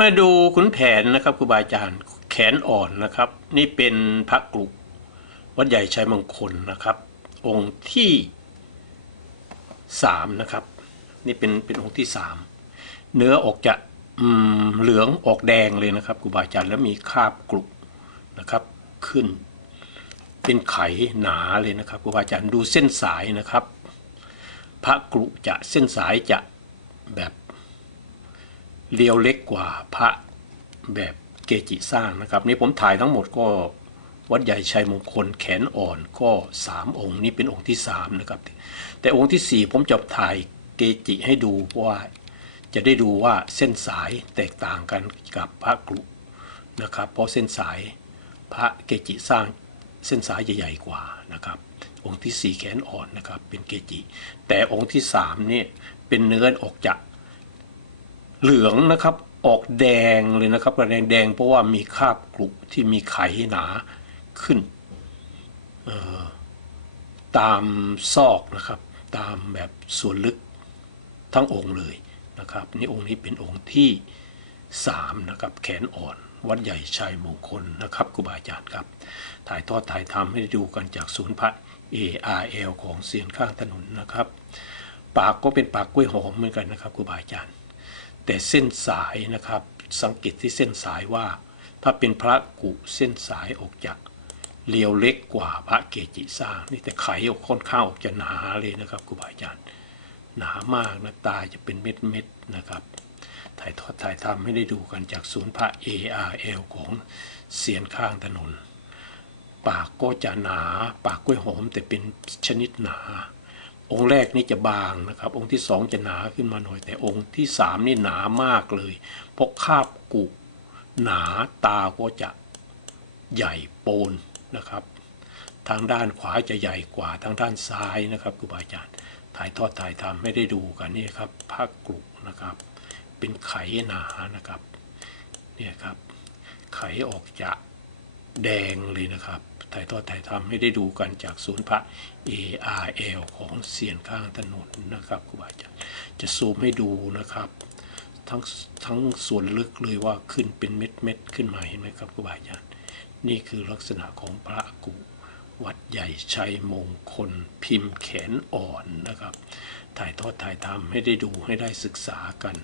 มาดูขุนแผนนะครับครูบาอาจารย์แขนอ่อนนะครับ นี่เป็นพระกลุวัดใหญ่ชัยมงคลนะครับ องค์ที่สามนะครับ นี่เป็นเป็นองค์ที่สามเนื้อออกจะเหลืองออกแดงเลยนะครับครูบาอาจารย์แล้วมีคราบกลุนะครับขึ้น เป็นไขหนาเลยนะครับครูบาอาจารย์ดูเส้นสายนะครับ พระกลุจะเส้นสายจะแบบ เรียวเล็กกว่าพระแบบเกจิสร้างนะครับนี่ผมถ่ายทั้งหมดก็วัดใหญ่ชัยมงคลแขนอ่อนก็สามองค์นี่เป็นองค์ที่สามนะครับแต่องค์ที่สี่ผมจะถ่ายเกจิให้ดูเพราะว่าจะได้ดูว่าเส้นสายแตกต่างกันกับพระกรุนะครับเพราะเส้นสายพระเกจิสร้างเส้นสายใหญ่ๆกว่านะครับองค์ที่สี่แขนอ่อนนะครับเป็นเกจิ แต่องค์ที่สามเนี่ยเป็นเนื้อออกจาก เหลืองนะครับออกแดงเลยนะครับแดงแดงเพราะว่ามีคราบกรุที่มีไขหนาขึ้นออตามซอกนะครับ ตามแบบส่วนลึกทั้งองค์เลยนะครับนี่องค์นี้เป็นองค์ที่สามนะครับแขนอ่อนวัดใหญ่ชัยมงคลนะครับครูบาอาจารย์ครับ ถ่ายทอดถ่ายทำให้ดูกันจากศูนย์พระ ARL ของเสียนข้างถนนนะครับ ปากก็เป็นปากกล้วยหอมเหมือนกันนะครับครูบาอาจารย์ แต่เส้นสายนะครับสังเกตที่เส้นสายว่า ถ้าเป็นพระกุเส้นสายออกจากเรียวเล็กกว่าพระเกจิสร้าง นี่แต่ไขออกค่อนข้างออกจะหนาเลยนะครับครูบาอาจารย์หนามากนะตาจะเป็นเม็ดเม็ดนะครับ ถ่ายทอดถ่ายทำให้ได้ดูกันจากศูนย์พระ ARL ของเสียนข้างถนน ปากก็จะหนาปากกล้วยหอมแต่เป็นชนิดหนา องค์แรกนี่จะบางนะครับ องค์ที่สองจะหนาขึ้นมาหน่อย แต่องค์ที่สามนี่หนามากเลยเพราะคาบกุหนาตาก็จะใหญ่โปนนะครับ ทางด้านขวาจะใหญ่กว่าทางด้านซ้ายนะครับครูบาอาจารย์ถ่ายทอดถ่ายทำให้ได้ดูกันนี่ครับพระกรุนะครับ เป็นไขหนานะครับเนี่ยครับไขออกจากแดงเลยนะครับ ถ่ายทอดถ่ายทำให้ได้ดูกันจากศูนย์พระ ARL ของเสียนข้างถนนนะครับครูบาอาจารย์จะซูมให้ดูนะครับทั้งทั้งส่วนลึกเลยว่าขึ้นเป็นเม็ดเม็ดขึ้นมาเห็นไหมครับครูบาอาจารย์นี่คือลักษณะของพระกุวัดใหญ่ชัยมงคลพิมพ์แขนอ่อนนะครับ ถ่ายทอดถ่ายทำให้ได้ดูให้ได้ศึกษากัน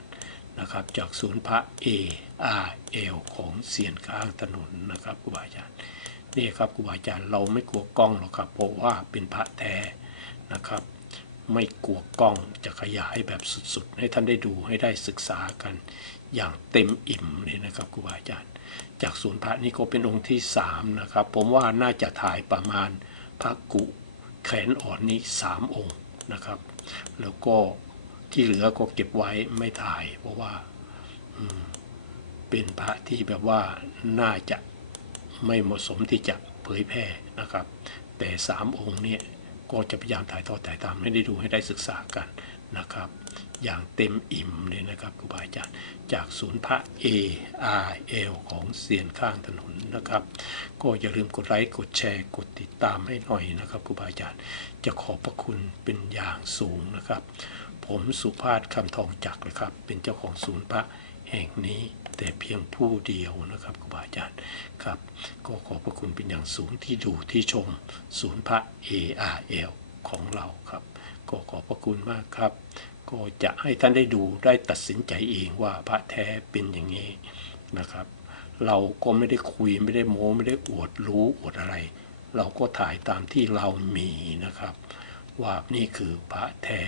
นะครับ จากศูนย์พระ ARL ของเสียนข้างถนนนะครับครูบาอาจารย์ นี่ครับครูบาอาจารย์เราไม่กลัวกล้องหรอกครับ เพราะว่าเป็นพระแท้นะครับ ไม่กลัวกล้องจะขยายแบบสุดๆ ให้ท่านได้ดูให้ได้ศึกษากันอย่างเต็มอิ่มเลยนะครับครูบาอาจารย์ จากศูนย์พระนี่ก็เป็นองค์ที่สามนะครับผมว่าน่าจะถ่ายประมาณพระกุแขนอ่อนนี้สามองค์นะครับ แล้วก็ที่เหลือก็เก็บไว้ไม่ถ่าย เพราะว่าเป็นพระที่แบบว่าน่าจะ ไม่เหมาะสมที่จะเผยแพร่นะครับ แต่สามองค์เนี่ยก็จะพยายามถ่ายทอดถ่ายทำให้ได้ดูให้ได้ศึกษากันนะครับ อย่างเต็มอิ่มเลยนะครับครูบาอาจารย์จากศูนย์พระ A R L ของเสียนข้างถนนนะครับ ก็อย่าลืมกดไลค์กดแชร์กดติดตามให้หน่อยนะครับครูบาอาจารย์จะขอบพระคุณเป็นอย่างสูงนะครับ ผมสุภาพคำทองจักรนะครับ เป็นเจ้าของศูนย์พระ แห่งนี้แต่เพียงผู้เดียวนะครับครูบาอาจารย์ครับ ก็ขอบพระคุณเป็นอย่างสูงที่ดูที่ชม ศูนย์พระ ARL ของเราครับ ก็ขอบพระคุณมากครับ ก็จะให้ท่านได้ดูได้ตัดสินใจเองว่าพระแท้เป็นอย่างนี้นะครับ เราก็ไม่ได้คุยไม่ได้โม้ไม่ได้อวดรู้อวดอะไร เราก็ถ่ายตามที่เรามีนะครับ ว่านี่คือพระแท้